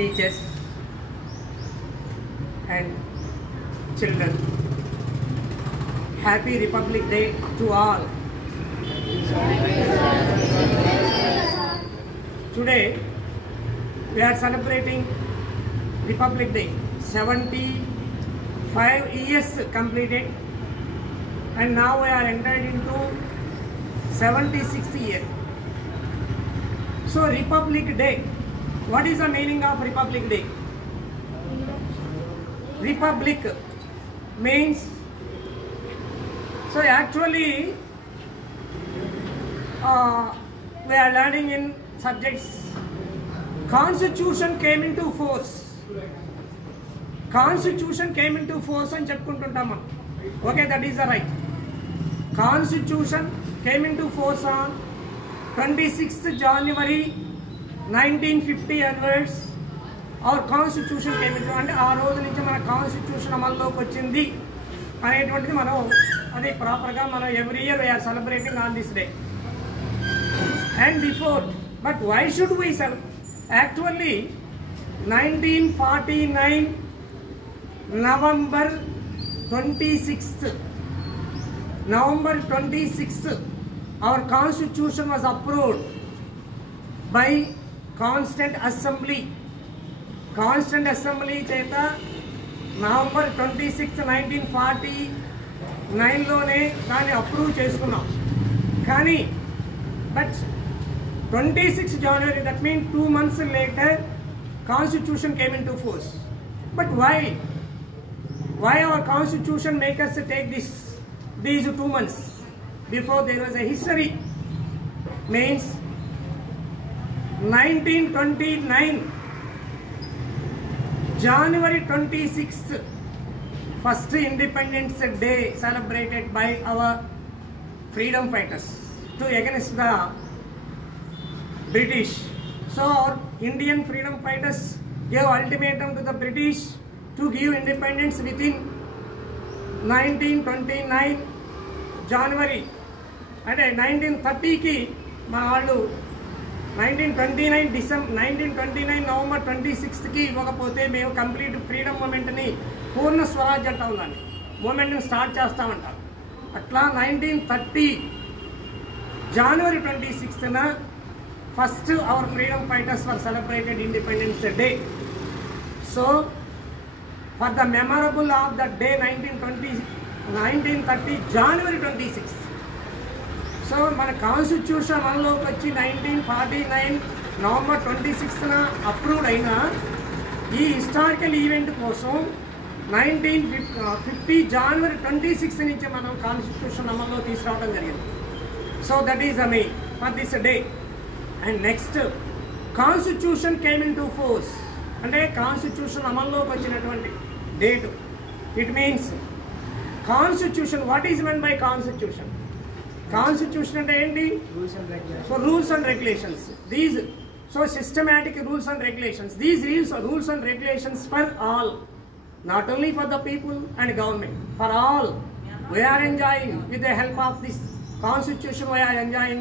teachers and children. Happy Republic Day to all. Today we are celebrating Republic Day. 75 years completed, and now we are entered into 76th year. So Republic Day, what is the meaning of Republic Day? Republic means, so actually we are learning in subjects, Constitution came into force. Constitution came into force and చెప్పుకుంటుంటాం మనం. Okay, that is the right. Constitution came into force on 26th January 1950 onwards. Our Constitution came into, అంటే ఆ రోజు నుంచి మన కాన్స్టిట్యూషన్ అమల్లోకి వచ్చింది అనేటువంటిది మనం అది ప్రాపర్గా మనం every year we're celebrating on this day. And before, but why should we actually 1949 November 26th, our Constitution was approved by Constant Assembly. Constant Assembly చేత November 26th 1949లోనే దాన్ని అప్రూవ్ చేసుకున్నాం. కానీ బట్ 26 January, that means 2 months later, Constitution came into force. But why our Constitution make us take these 2 months? Before there was a history. Means 1929 January 26th, first Independence Day celebrated by our freedom fighters to against the British. So our Indian freedom fighters gave ultimatum to the British to give independence within 1929 January. అంటే 1930కి మా వాళ్ళు 1929 నవంబర్ 26కి ఇవ్వకపోతే మేము complete freedom మూమెంట్ని పూర్ణ స్వరాజ్ అంటా ఉన్నాను, మూమెంట్ని స్టార్ట్ చేస్తామంటారు. అట్లా 1930 January 26th first our freedom fighters were celebrated Independence Day. So for the memorable of that day 1930 January 26th, so మన కాన్స్టిట్యూషన్ మనలోకి వచ్చి 1949 November 26th అప్రూవ్డ్ అయిన ఈ హిస్టారికల్ ఈవెంట్ కోసం 1950 January 26th నుంచి మనం కాన్స్టిట్యూషన్ అమల్లో తీసుకురావడం జరిగింది. So that is the main for this day. And next, constitution came in to force అంటే కాన్స్టిట్యూషన్ అమల్లోకి వచ్చినటువంటి date. It means constitution, what is men by constitution? Constitution అంటే ఏంటి? So rules and regulations. These so systematic rules and regulations. These rules and regulations for all, not only for the people and government, for all. We are enjoying with the help of this constitution, we are enjoying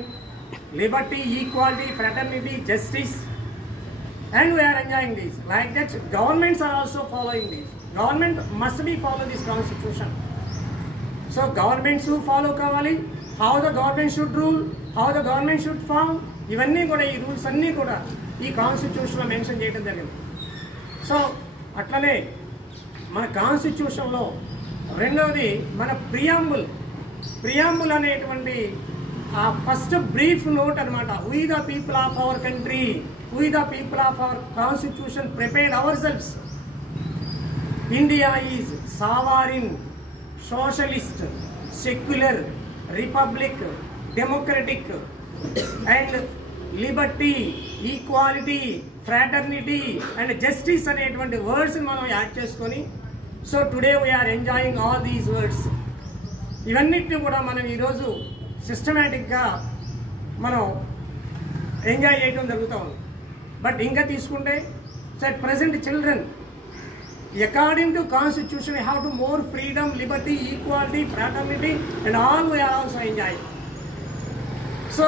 liberty, equality, fraternity, justice, and we are enjoying this. Like that, governments are also following this. Government must be follow this constitution. So governments who follow kavali, how the government should rule, how the government should form, ivanni kuda ee rules anni kuda ee constitution lo mention cheyadam jarigindi. So atlane మన కాన్స్టిట్యూషన్లో రెండవది మన preamble అనేటువంటి ఆ first brief note అనమాట. We the people of our country, we the people of our constitution prepared ourselves. India is sovereign, socialist, secular, republic, democratic and liberty, equality, fraternity and justice అనేటువంటి వర్డ్స్ని మనం add చేసుకొని, so today we're enjoying all these words. ఇవన్నిటిని కూడా మనం ఈరోజు సిస్టమేటిక్గా మనం ఎంజాయ్ చేయడం జరుగుతూ ఉంది. బట్ ఇంకా తీసుకుంటే so present children according to constitution we have to more freedom, liberty, equality, fraternity and all we're also enjoying. So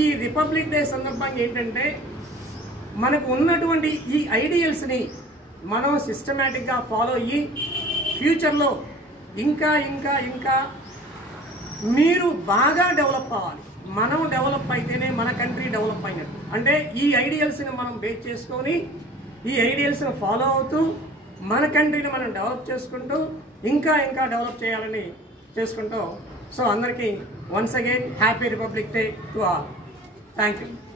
ఈ రిపబ్లిక్ డే సందర్భంగా ఏంటంటే మనకు ఉన్నటువంటి ఈ ఐడియల్స్ని మనం సిస్టమేటిక్గా ఫాలో అయ్యి ఫ్యూచర్లో ఇంకా ఇంకా ఇంకా మీరు బాగా డెవలప్ అవ్వాలి. మనం డెవలప్ అయితేనే మన కంట్రీ డెవలప్ అయినట్టు. అంటే ఈ ఐడియల్స్ని మనం బేస్ చేసుకొని ఈ ఐడియల్స్ని ఫాలో అవుతూ మన కంట్రీని మనం డెవలప్ చేసుకుంటూ ఇంకా ఇంకా డెవలప్ చేయాలని చేసుకుంటూ సో అందరికీ once again happy republic day to all. Thank you.